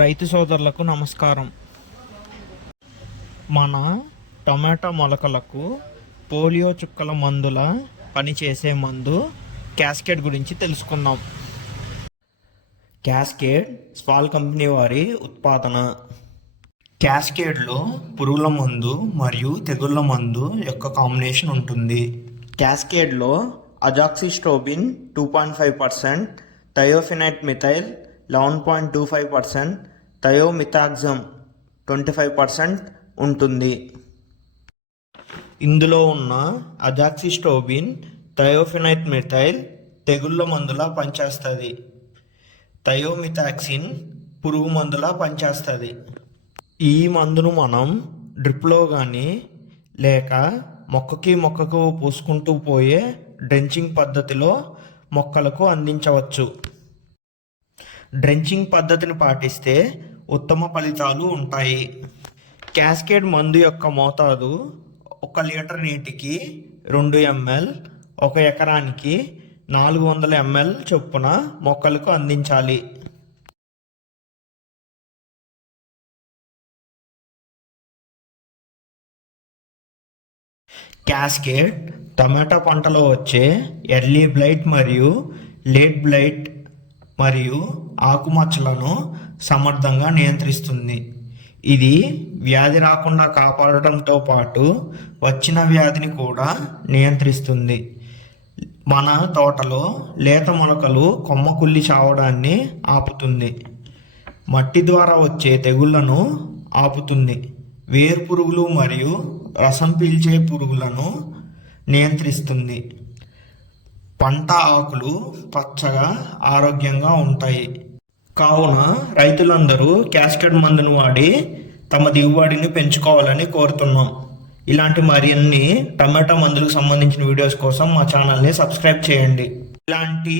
రైతు సోదరులకు నమస్కారం. మన టమాటా మొలకలకు పోలియో చుక్కల మందుల పనిచేసే మందు క్యాస్కేడ్ గురించి తెలుసుకుందాం. క్యాస్కేడ్ స్వాల్ కంపెనీ వారి ఉత్పాదన. క్యాస్కేడ్లో పురుగుల మందు మరియు తెగుళ్ళ మందు యొక్క కాంబినేషన్ ఉంటుంది. క్యాస్కేడ్లో అజాక్సిస్ట్రోబిన్ 2.5%, థయోఫినైట్ మిథైల్ 11.25%, థయోమిథాక్సమ్ 25% ఉంటుంది. ఇందులో ఉన్న అజాక్సిస్ట్రోబిన్, థయోఫినైట్ మిథైల్ తెగుళ్ళ మందులా పనిచేస్తుంది. థయోమిథాక్సిన్ పురుగు మందులా పనిచేస్తుంది. ఈ మందును మనం డ్రిప్లో కానీ లేక మొక్కకు పూసుకుంటూ పోయే డ్రెంచింగ్ పద్ధతిలో మొక్కలకు అందించవచ్చు. డ్రెంచింగ్ పద్ధతిని పాటిస్తే ఉత్తమ ఫలితాలు ఉంటాయి. క్యాస్కేడ్ మందు యొక్క మోతాదు 1 లీటర్ నీటికి 2 ml, 1 ఎకరానికి 400 ml చొప్పున మొక్కలకు అందించాలి. క్యాస్కేడ్ టమాటా పంటలో వచ్చే ఎర్లీ బ్లైట్ మరియు లేట్ బ్లైట్ మరియు ఆకుమచ్చలను సమర్థంగా నియంత్రిస్తుంది. ఇది వ్యాధి రాకుండా కాపాడటంతో పాటు వచ్చిన వ్యాధిని కూడా నియంత్రిస్తుంది. మన తోటలో లేత మొలకలు కొమ్మ కుళ్ళి చావడాన్ని ఆపుతుంది. మట్టి ద్వారా వచ్చే తెగుళ్లను ఆపుతుంది. వేరు పురుగులు మరియు రసం పీల్చే పురుగులను నియంత్రిస్తుంది. పంట ఆకులు పచ్చగా ఆరోగ్యంగా ఉంటాయి. కావున రైతులందరూ క్యాస్కేడ్ మందును వాడి తమ దిగుబడిని పెంచుకోవాలని కోరుతున్నాం. ఇలాంటి మరిన్ని టమాటా మందులకు సంబంధించిన వీడియోస్ కోసం మా ఛానల్ని సబ్స్క్రైబ్ చేయండి. ఇలాంటి